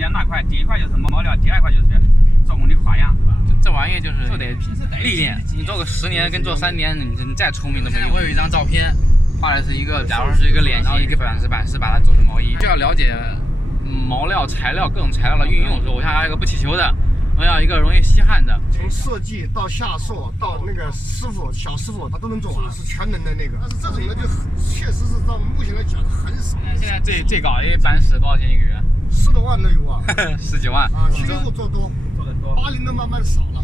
两大块，第一块就是毛料，第二块就是做工的花样。这玩意就是得历练，你做个10年跟做3年，你再聪明都没用。我有一张照片，画的是一个，假如是一个脸型，一个板是把它做成毛衣，就要了解毛料、材料各种材料的运用。所以我想要一个不起球的，我要一个容易吸汗的。从设计到下塑到那个师傅、小师傅，他都能做完，是全能的那个。但是这种的就确实是到目前来讲很少。现在最高一板屎多少钱一个月？10多万都有啊，10几万啊！7后做多，80的慢慢少了。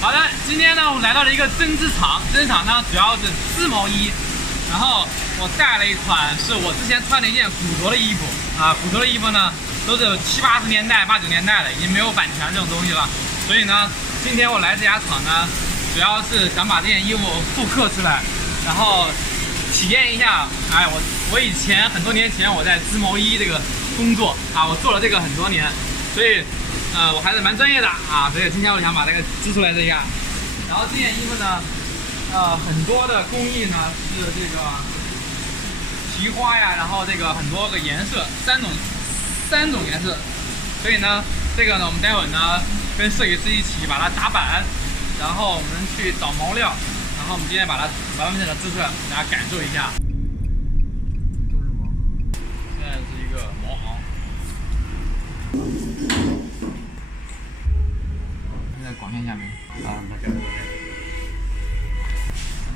好的，今天呢，我们来到了一个针织厂，针织厂呢主要是织毛衣，然后我带了一款是我之前穿的一件古着的衣服啊，古着的衣服呢都是70、80年代、80、90年代的，已经没有版权这种东西了，所以呢，今天我来这家厂呢，主要是想把这件衣服复刻出来，然后体验一下，哎，我以前很多年前我在织毛衣这个工作啊，我做了这个很多年，所以我还是蛮专业的啊，所以今天我想把这个织出来这样。然后这件衣服呢，很多的工艺呢是这个提花呀，然后这个很多个颜色，三种颜色，所以呢，这个呢我们待会呢跟设计师一起把它打板，然后我们去找毛料。然后我们今天把它完完整整织出来，给大家感受一下。都是毛，现在是一个毛行。在广线下面啊，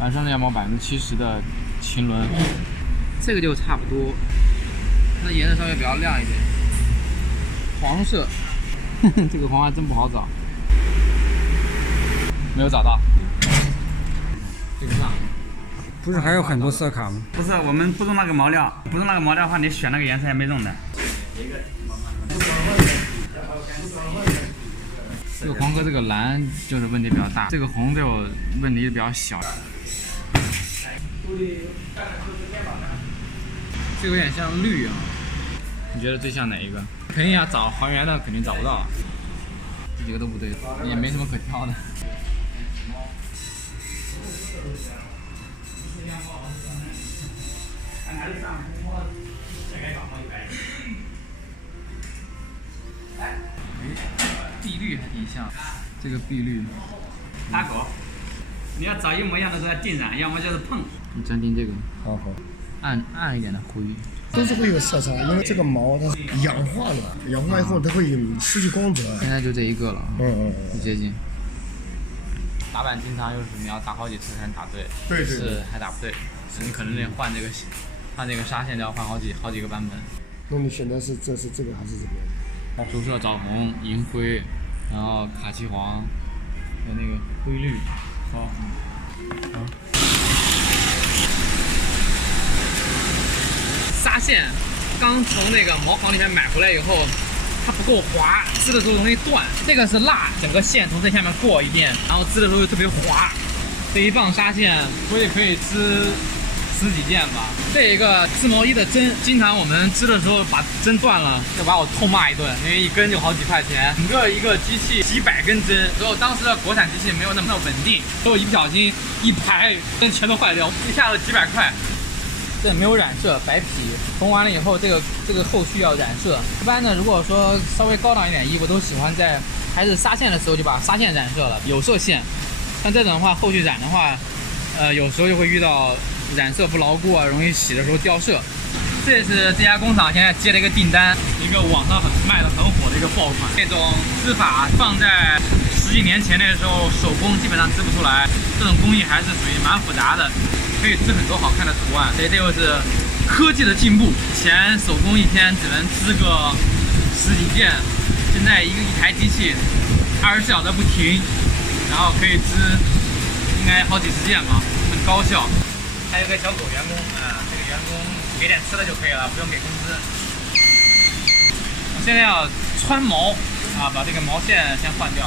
完成了要毛70%的禽纶，这个就差不多。那颜色稍微比较亮一点，黄色，这个黄还真不好找，没有找到。这个上不是还有很多色卡吗？不是，我们不用那个毛料，不用那个毛料的话，你选那个颜色也没用的。这个黄和这个蓝就是问题比较大，这个红就问题比较小。这个有点像绿啊，你觉得最像哪一个？肯定要找还原的，肯定找不到。这几个都不对，也没什么可挑的。碧绿还挺像，这个碧绿。打狗，你要找一模一样的在定染，要么就是碰。你暂定这个，好，暗一点的灰。都是会有色差，因为这个毛它氧化了，氧化以后它会失去光泽。现在就这一个了，不接近。打板经常就是你要打好几次才能打对，对，是还打不对，你可能得换这个纱线，要换好几个版本。那你选的是这个还是这边？主色枣红、银灰，然后卡其黄，还有那个灰绿。好，纱线刚从那个毛行里面买回来以后，它不够滑，织的时候容易断。这个是蜡，整个线从这下面过一遍，然后织的时候就特别滑。这一磅纱线估计可以织10几件吧。这一个织毛衣的针，经常我们织的时候把针断了，就把我痛骂一顿，因为一根就好几块钱，整个一个机器几百根针，然后当时的国产机器没有那么稳定，所以我一不小心一排针全都坏掉，一下子几百块。这没有染色，白皮缝完了以后，这个后续要染色。一般呢，如果说稍微高档一点衣服，都喜欢在还是纱线的时候就把纱线染色了，有色线。像这种的话，后续染的话，有时候就会遇到染色不牢固啊，容易洗的时候掉色。这是这家工厂现在接了一个订单，一个网上卖的很火的一个爆款。这种织法放在10几年前那个时候，手工基本上织不出来，这种工艺还是属于蛮复杂的，可以织很多好看的图案。所以这就是科技的进步，以前手工一天只能织个10几件，现在一台机器24小时不停，然后可以织应该好几十件吧，很高效。还有个小狗员工啊，这个员工给点吃的就可以了，不用给工资。我现在要穿毛啊，把这个毛线先换掉。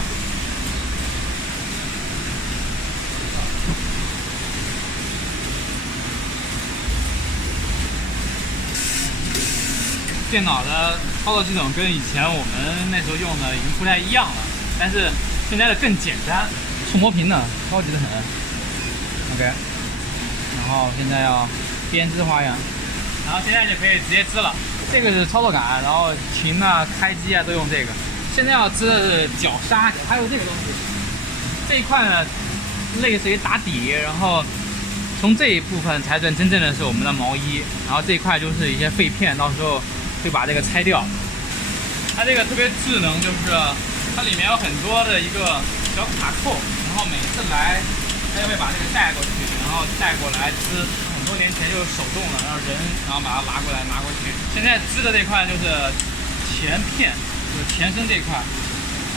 电脑的操作系统跟以前我们那时候用的已经不太一样了，但是现在的更简单，触摸屏的高级的很。OK。然后现在要编织花样，然后现在就可以直接织了。这个是操作杆，然后琴啊、开机啊都用这个。现在要织的是绞纱，还有这个东西。这一块呢，类似于打底，然后从这一部分才算真正的是我们的毛衣，然后这一块就是一些废片，到时候会把这个拆掉。它这个特别智能，就是它里面有很多的一个小卡扣，然后每次来它就会把这个带过去。然后带过来织，很多年前就是手动的，然后把它拿过来拿过去。现在织的这块就是前片，就是前身这块，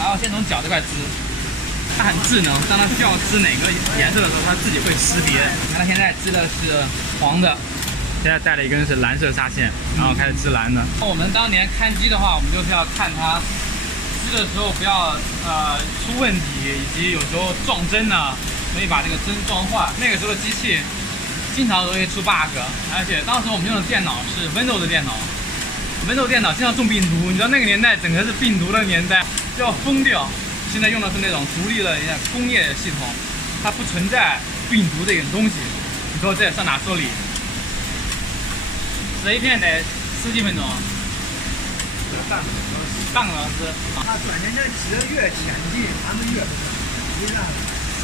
然后先从脚这块织。它很智能，当它需要织哪个颜色的时候，它自己会识别。它现在织的是黄的，现在带了一根是蓝色纱线，然后开始织蓝的。我们当年看机的话，我们就是要看它织的时候不要出问题，以及有时候撞针啊。所以把这个针撞坏，那个时候的机器经常容易出 bug， 而且当时我们用的电脑是 Windows 的电脑，Windows 电脑经常中病毒，你知道那个年代整个是病毒的年代，就要疯掉。现在用的是那种独立的工业系统，它不存在病毒这种东西。你说这上哪说理？织一片得10几分钟，半个小时。他转年间挤得越前进，他们越不是。实际上。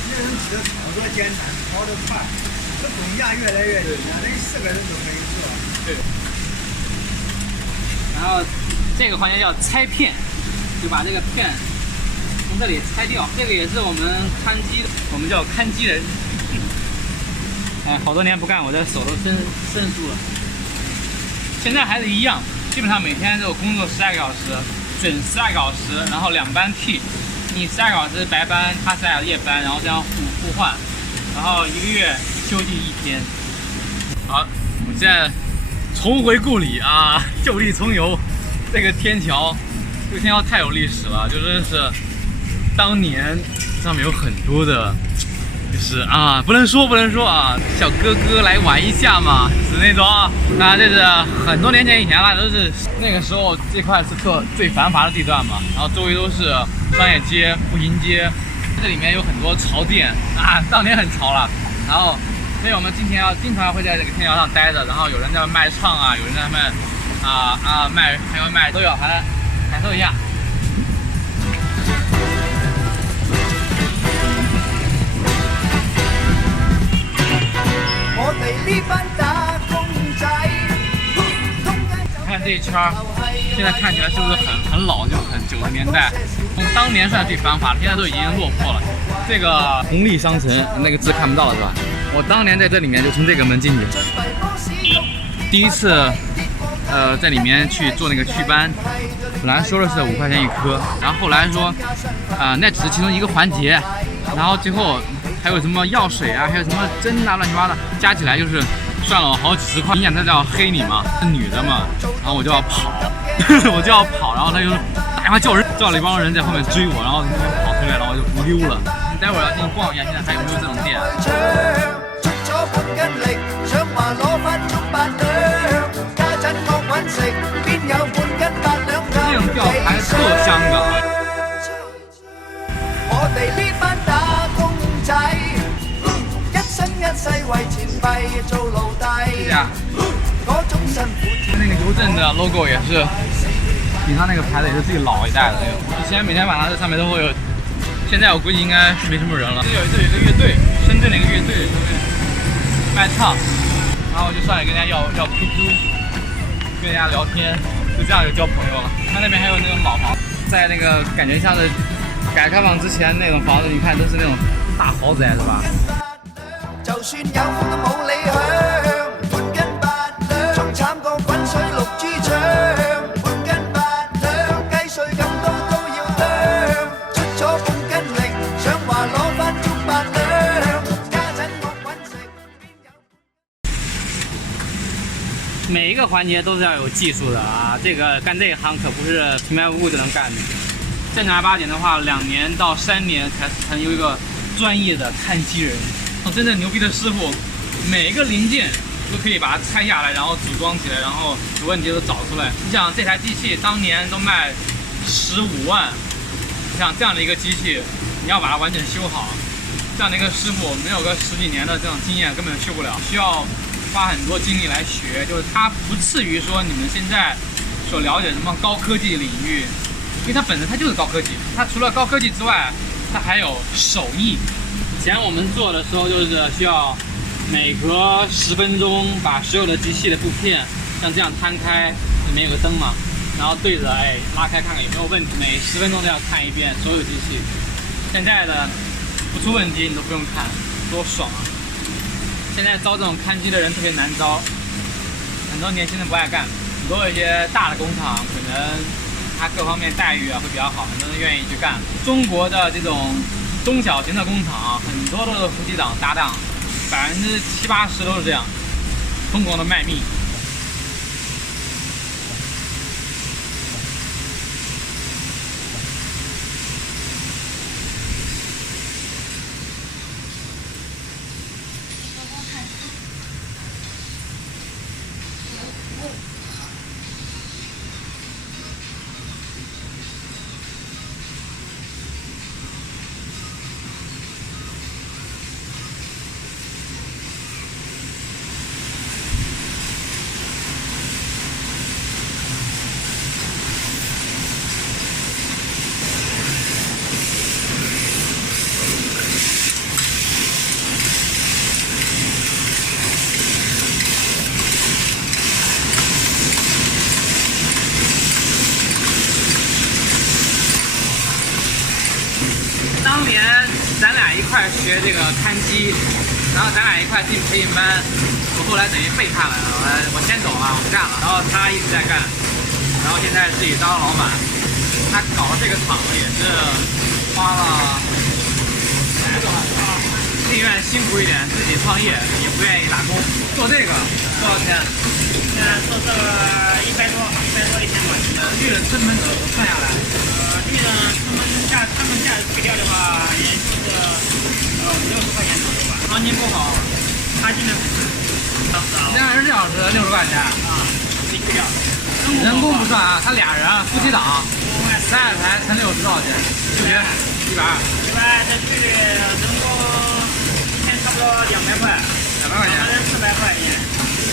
这人挤得操作简单，跑得快，这工价越来越低，那4个人都可以做。对。然后这个环节叫拆片，就把这个片从这里拆掉。这个也是我们看机的，我们叫看机人。哎，好多年不干，我这手都生疏了。现在还是一样，基本上每天就工作12个小时，准12个小时，然后2班替。你12个小时白班，他12个小时夜班，然后这样互换，然后1个月休息1天。好，我们现在重回故里啊，旧地重游。这个天桥，这个天桥太有历史了，就真的是当年上面有很多的，就是啊，不能说啊，小哥哥来玩一下嘛，是那种。那这是很多年前以前了，都是那个时候这块是最繁华的地段嘛，然后周围都是商业街、步行街，这里面有很多潮店啊，当年很潮了。然后，所以我们经常会在这个天桥上待着，然后有人在卖唱啊，有人在卖卖还要卖都有，还感受一下。我哋呢班打工仔，看这一圈，现在看起来是不是很老，就很90年代？从当年算最繁华的，现在都已经落魄了。这个红利商城那个字看不到了是吧？我当年在这里面就从这个门进去，第一次在里面去做那个祛斑，本来说的是5块钱1颗，然后后来说那只是其中一个环节，然后最后还有什么药水啊，还有什么针啊，乱七八糟，加起来就是赚了好几十块。你想他就要黑你嘛，是女的嘛，然后我就要跑，然后他就打电话叫人，叫了一帮人在后面追我，然后从那边跑出来，然后我就不溜了。待会儿要进去逛一下，现在还有没有这种店？这种吊牌特香港。我哋呢班打工仔，一生一世為錢幣做奴隸，嗰種辛苦。那个邮政的 logo 也是，顶上那个牌子也是最老一代的那个。以前每天晚上这上面都会有，现在我估计应该没什么人了。这有一个乐队，深圳的一个乐队，卖唱，然后我就上来跟人家要 QQ，跟人家聊天，就这样就交朋友了。他那边还有那种老房，在那个感觉像是改革开放之前那种房子，你看都是那种大豪宅，是吧？就算有風都冇理想，半斤八兩，仲慘過滾水淥豬腸，半斤八兩，雞碎咁多都要啄，出咗半斤力，想話攞返足八兩，家陣我揾食邊有？每一个环节都是要有技术的啊，这个干这一行可不是平白无故就能干的。正儿八经的话，2年到3年才能有一个专业的看机人。真正牛逼的师傅，每一个零件都可以把它拆下来，然后组装起来，然后有问题都找出来。你想这台机器当年都卖15万，像这样的一个机器，你要把它完整修好，这样的一个师傅没有个10几年的这种经验根本修不了，需要花很多精力来学。就是它不次于说你们现在所了解什么高科技领域，因为它本身它就是高科技，它除了高科技之外，它还有手艺。以前我们做的时候就是需要每隔10分钟把所有的机器的部片像这样摊开，里面有个灯嘛，然后对着拉开看看有没有问题，每10分钟都要看一遍所有机器。现在的不出问题你都不用看，多爽啊！现在招这种看机的人特别难招，很多年轻人不爱干，很多一些大的工厂可能它各方面待遇啊会比较好，很多人愿意去干。中国的这种中小型的工厂很多都是夫妻档搭档，70%、80%都是这样，疯狂的卖命。当年咱俩一块学这个看机，然后咱俩一块进培训班，我后来等于背叛了，我先走了，我不干了，然后他一直在干，然后现在自己当了老板。他搞这个厂子也是花了宁愿辛苦一点，自己创业也不愿意打工。做这个多少钱？现在做这个100多1000多。利润成本算下来，利润他们价去掉的话，也就是50-60块钱左右吧。行情不好，他现在24小时60块钱啊，没去掉。人工不算啊，他俩人夫妻档，32台乘60多少钱？就学120。这去的人工一天差不多200块，200块钱，400块钱。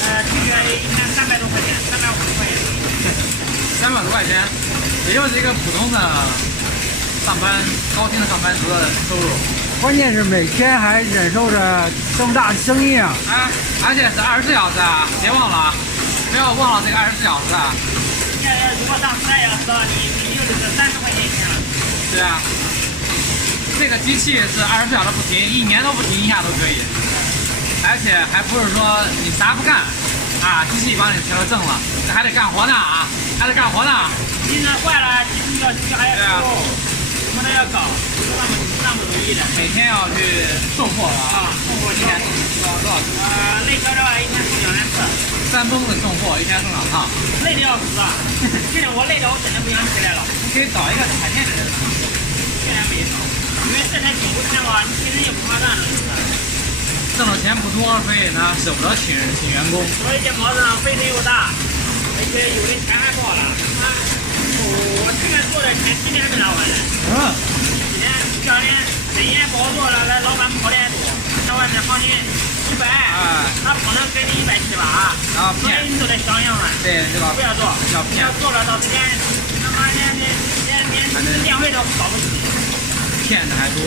去学一天300多块钱，350块钱。300多块钱，也就是一个普通的上班高薪的上班族的收入。关键是每天还忍受着这么大的声音啊！而且是24小时啊，别忘了啊，不要忘了这个24小时啊。现在如果上12小时，你就是30块钱一天了。对啊，这个机器是24小时不停，1年都不停一下都可以，而且还不是说你啥不干啊，机器帮你全都挣了，这还得干活呢啊，还得干活呢。机子坏了，机子要还要修，什么都要搞，那么容易的。每天要去送货了啊，送货一天多少次？内销的话一天送2、3次。3蹦子送货，一天送2趟，累得要死啊！现在我累的我整的不想起来了。你可以找一个踩线的人。现在没找，因为这台挺不看话，你平时也不花干了。挣的钱不多，所以呢舍不得请员工。我这毛子呢飞得又大，而且有的钱还报了。我去年做的钱今天还没拿完呢。今天第2天整天不好做了，来老板跑的还多，在外面行情100，他不能给你170吧？然后所以你都得想想啊。对，这个不要做，要做了到时间，他妈连电费都搞不起。骗的还多，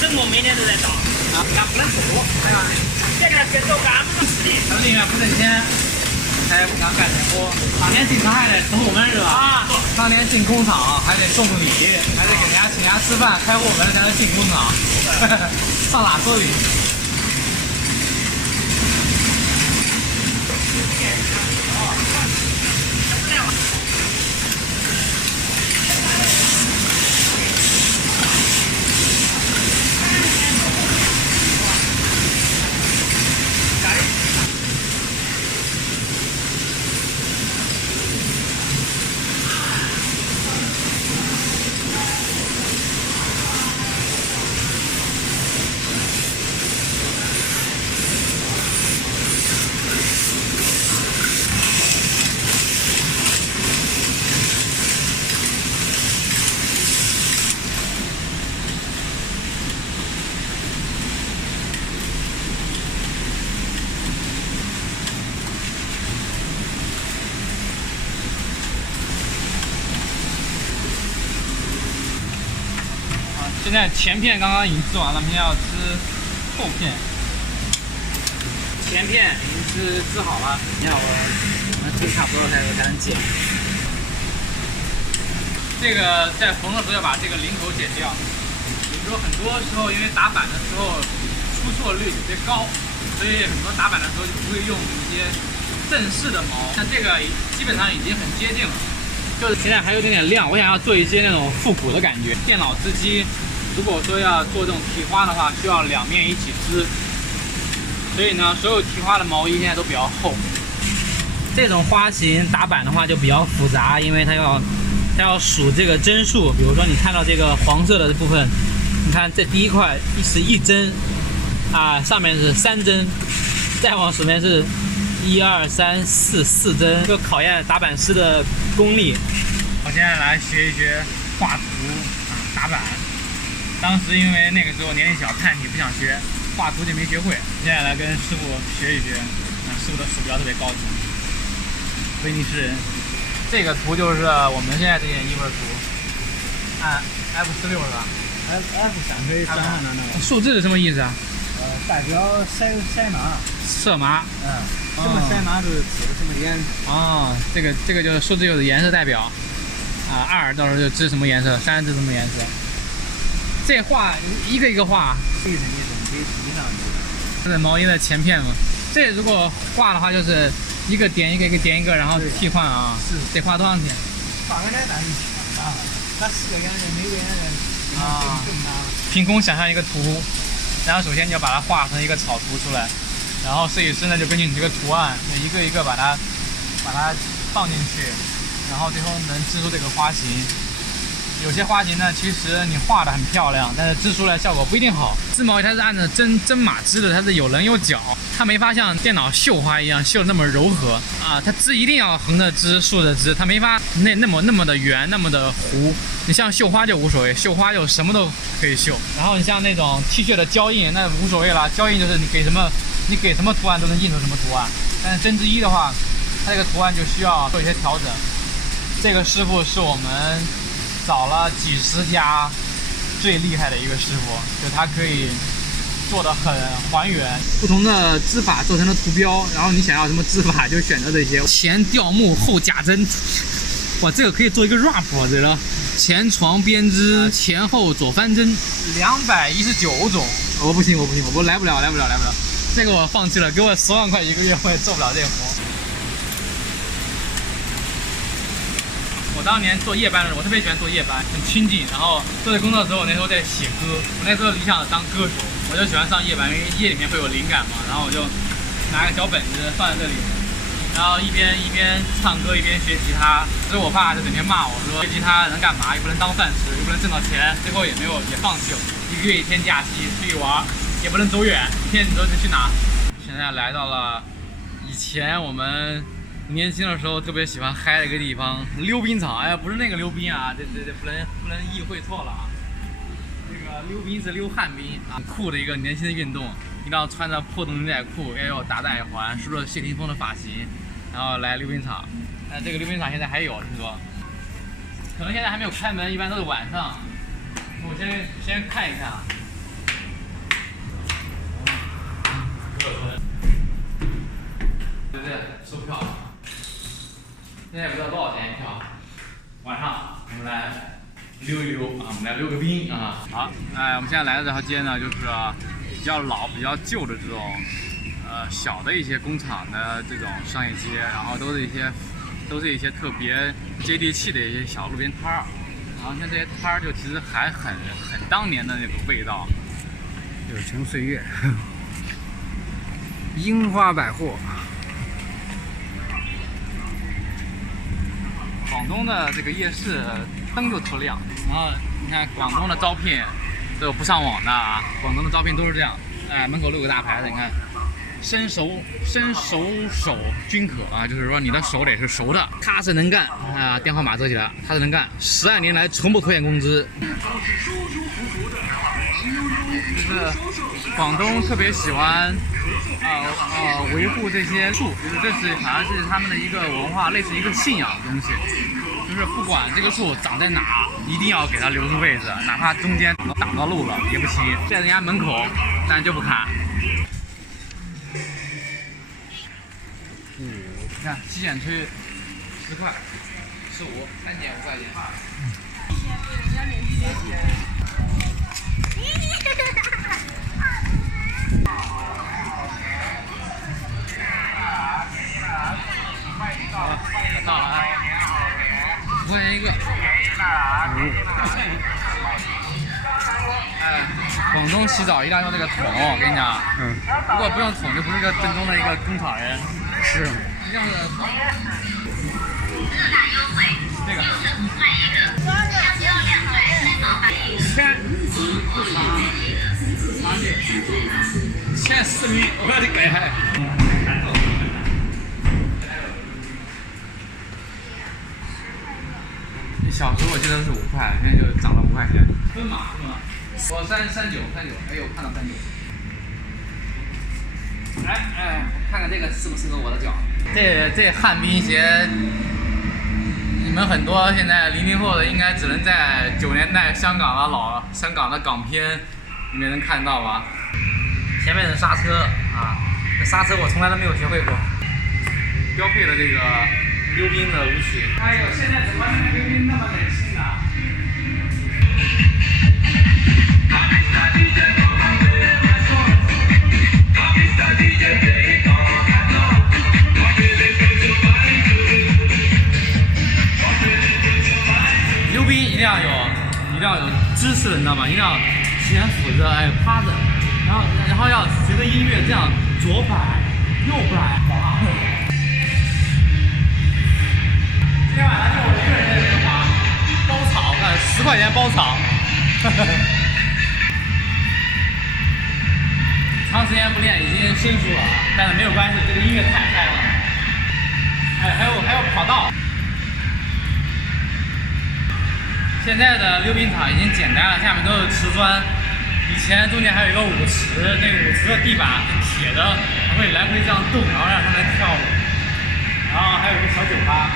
生活每天都在涨，俺不能吃多，哎呀，这个跟都干不能吃的。他宁愿不挣钱，他也不想干这活。当年经常还得走后门是吧？啊，当年进工厂还得送礼，还得给人家请人家吃饭，开后门才能进工厂，上哪说理？现在前片刚刚已经吃完了，明天要吃后片。前片已经吃好了，你看我们吃差不多了，才能剪。这个在缝的时候要把这个领口剪掉。比如说很多时候因为打板的时候出错率特别高，所以很多打板的时候就不会用一些正式的毛。像这个基本上已经很接近了，就是现在还有点亮，我想要做一些那种复古的感觉。电脑织机。如果说要做这种提花的话，需要两面一起织，所以呢，所有提花的毛衣现在都比较厚。这种花型打板的话就比较复杂，因为它要数这个针数。比如说你看到这个黄色的部分，你看这第一块是1针，啊，上面是3针，再往里面是1、2、3、4针，就考验打板师的功力。我现在来学一学画图打板。当时因为那个时候年龄小叛逆，不想学画图就没学会。现在来跟师傅学一学，师傅的鼠标特别高级，威尼斯人。这个图就是我们现在这件衣服的图，按 F16是吧 F3可以转换到那个。数字是什么意思啊？代表色码。色码。什么色码就是指什么颜色。哦，这个就是数字就是颜色代表。啊，2到时候就织什么颜色，3织什么颜色。这画一个一个画，一层可以提上去。这是毛衣的前片嘛。这如果画的话，就是一个点一个，一个点一个，然后替换啊。是。得花多长时间？画个2单啊，它4个颜色，每个颜色更大。凭空想象一个图，然后首先你要把它画成一个草图出来，然后设计师呢就根据你这个图案，就一个一个把它放进去，然后最后能织出这个花型。有些花型呢，其实你画的很漂亮，但是织出来效果不一定好。织毛衣它是按照针码织的，它是有棱有角，它没法像电脑绣花一样绣的那么柔和啊。它织一定要横着织、竖着织，它没法那么的圆、那么的弧。你像绣花就无所谓，绣花就什么都可以绣。然后你像那种 T 恤的胶印，那无所谓了，胶印就是你给什么图案都能印出什么图案。但是针织衣的话，它这个图案就需要做一些调整。这个师傅是我们找了几十家最厉害的一个师傅，就他可以做得很还原，不同的织法做成了图标，然后你想要什么织法就选择这些。前吊木后假针，哇，这个可以做一个 rap， 我觉得。前床编织，前后左翻针，219种。我不行，我来不了。这个我放弃了，给我10万块1个月，我也做不了这活。我当年做夜班的时候，我特别喜欢做夜班，很清静。然后做这工作的时候，我那时候在写歌，我那时候理想当歌手，我就喜欢上夜班，因为夜里面会有灵感嘛。然后我就拿个小本子放在这里，然后一边唱歌一边学吉他。所以我爸就整天骂我说，学吉他能干嘛？又不能当饭吃，又不能挣到钱。最后也放弃了，1个月1天假期出去玩，也不能走远，一天你说去哪？现在来到了以前我们年轻的时候特别喜欢嗨的一个地方，溜冰场。哎呀，不是那个溜冰啊，这不能意会错了啊。这个溜冰是溜旱冰啊，很酷的一个年轻的运动。一定要穿着破洞牛仔裤，要有打带环，梳着谢霆锋的发型，然后来溜冰场。但这个溜冰场现在还有，听说可能现在还没有开门，一般都是晚上。我先看一看啊。对不对？售票。现在也不知道多少钱一票。晚上我们来溜一溜啊，我们来溜个冰啊。好，我们现在来的这条街呢，就是比较老、比较旧的这种小的一些工厂的这种商业街，然后都是一些特别接地气的一些小路边摊儿。然后像这些摊儿就其实还很当年的那种味道。友情岁月，樱花百货。广东的这个夜市灯就特亮，然后你看广东的招聘都有不上网的啊，广东的招聘都是这样，门口露个大牌子，你看，生熟手均可啊，就是说你的手得是熟的，踏实能干啊，电话码遮起来，踏实能干，12年来从不拖延工资。就是广东特别喜欢维护这些树，就是这是好像是他们的一个文化，类似一个信仰的东西。就是不管这个树长在哪，一定要给它留出位置，哪怕中间挡到路了也不行，在人家门口，但就不砍。你看洗剪吹10块、15、3减5块钱。到了啊，5块钱一个。广东洗澡一定要用这个桶，我跟你讲。如果不用桶，就不是个正宗的一个工厂人。是。这样的。这个。前10名，我的个！小时候我记得是5块，现在就涨了5块钱。分码是吗？我39，哎呦，看到39。看看这个适不适合我的脚？这旱冰鞋，你们很多现在00后的应该只能在90年代香港的港片里面能看到吧？前面是刹车啊，这刹车我从来都没有学会过。标配的这个溜冰的舞曲。哎呦，现在怎么那个溜冰那么冷清呢？溜冰一定要有姿势，你知道吗？一定要前俯着，趴着，然后要随着音乐这样左摆右摆滑。今天晚上就我一个人在这个滑，包场，看10块钱包场。长时间不练已经生疏了，但是没有关系，这个音乐太嗨了。还有跑道。现在的溜冰场已经简单了，下面都是瓷砖，以前中间还有一个舞池，那个舞池的地板是铁的，还会来回这样动，然后让他们跳舞。然后还有一个小酒吧，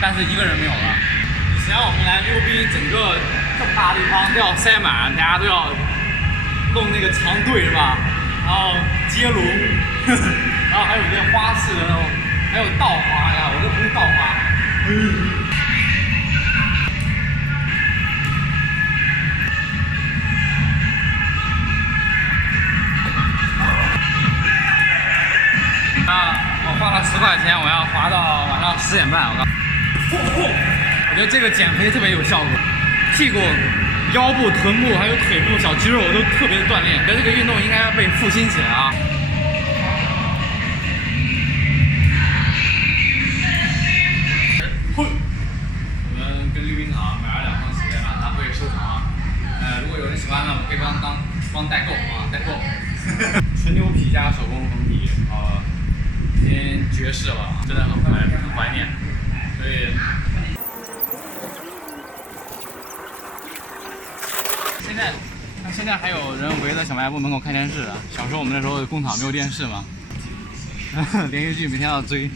但是一个人没有了。以前我们来溜冰，整个这么大的地方都要塞满，大家都要弄那个长队是吧？然后接龙，然后还有一些花式的那种，还有倒滑呀，我这不是倒滑。我花了10块钱，我要滑到晚上10点半。我觉得这个减肥特别有效果，屁股、腰部、臀部还有腿部小肌肉都特别的锻炼。我觉得这个运动应该要被复兴起来啊！我们跟溜冰场买了2双鞋，马上会收藏。如果有人喜欢呢，我可以帮代购啊，代购。纯牛皮加手工缝底，已经绝世了，真的很怀念。所以现在还有人围着小卖部门口看电视啊。小时候我们那时候工厂没有电视嘛，连续剧每天要追。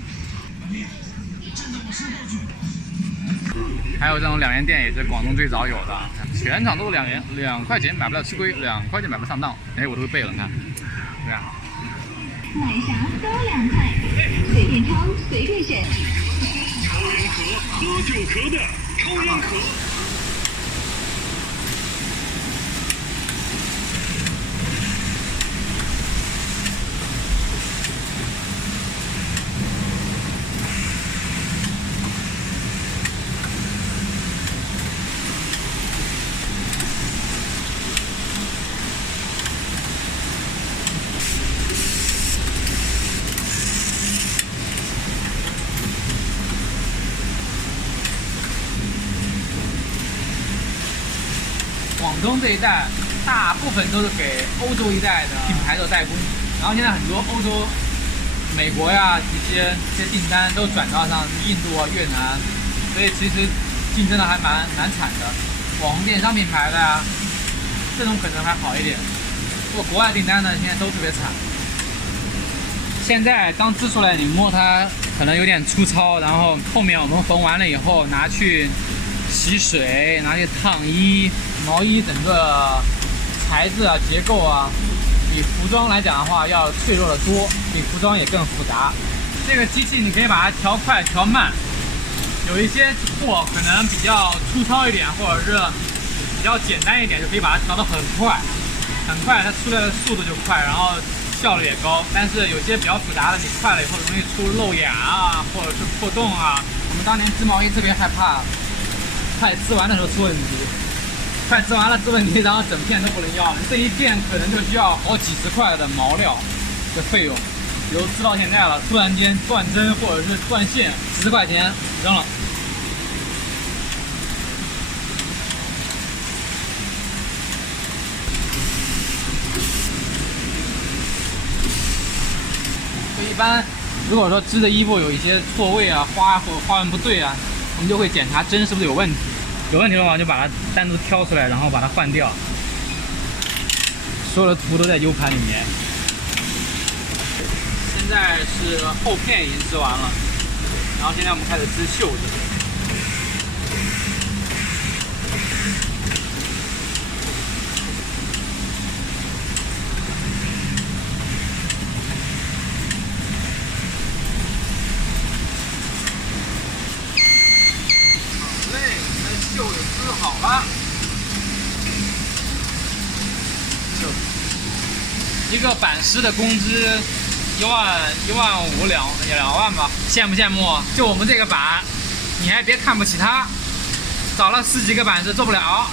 还有这种2元店也是广东最早有的，全场都是2块钱买不了吃亏，2块钱买不上当。我都会背了，看，对啊。买啥都2块，随便挑随便选。烟壳，喝酒壳的抽烟壳。广东这一带大部分都是给欧洲一带的品牌做代工，然后现在很多欧洲、美国呀一些订单都转到像印度啊、越南，所以其实竞争的还蛮惨的。网红电商品牌的呀，这种可能还好一点，不过国外订单呢现在都特别惨。现在刚织出来，你摸它可能有点粗糙，然后后面我们缝完了以后拿去洗水，拿去烫衣。毛衣整个材质啊、结构啊，比服装来讲的话要脆弱的多，比服装也更复杂。这个机器你可以把它调快、调慢，有一些货可能比较粗糙一点，或者是比较简单一点，就可以把它调得很快，它出来的速度就快，然后效率也高。但是有些比较复杂的，你快了以后容易出漏眼啊，或者是破洞啊。我们当年织毛衣特别害怕，快织完的时候出问题。快织完了出问题，然后整片都不能要了。这一片可能就需要好几十块的毛料的费用，比如织到现在了，突然间断针或者是断线，10块钱扔了。所以一般如果说织的衣服有一些错位啊、花或花纹不对啊，我们就会检查针是不是有问题。有问题的话，就把它单独挑出来，然后把它换掉。所有的图都在 U 盘里面。现在是后片已经织完了，然后现在我们开始织袖子。袖子织好了，一个板师的工资1万5、2万吧，羡不羡慕？就我们这个板，你还别看不起他，找了10几个板师做不了，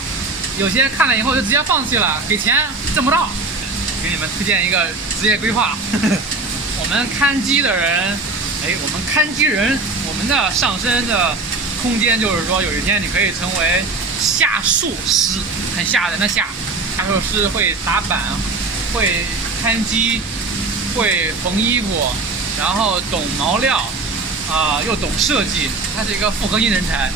有些看了以后就直接放弃了，给钱挣不到。给你们推荐一个职业规划，我们看机的人，我们看机人，我们的上升的空间就是说，有一天你可以成为下术师，很吓人的下术师，会打板，会看机，会缝衣服，然后懂毛料，又懂设计，它是一个复合型人才。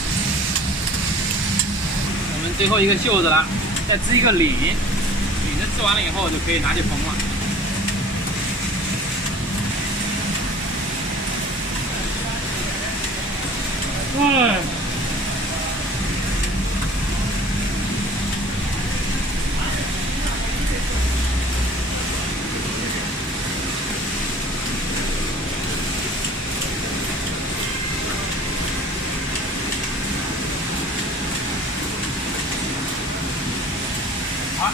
我们最后一个袖子了，再织一个领，领子织完了以后就可以拿去缝了。好，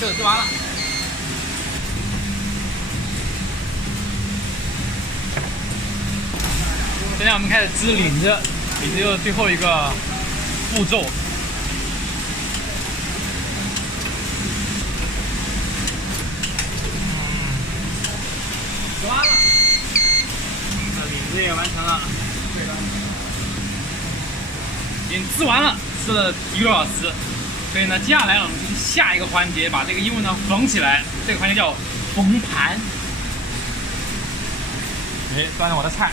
袖子织完了。现在我们开始织领子，领子就是最后一个步骤。织完了，这领子也完成了，已经织完了，织了1个多小时。所以呢，接下来我们进行下一个环节，把这个衣物呢缝起来。这个环节叫缝盘。端着我的菜。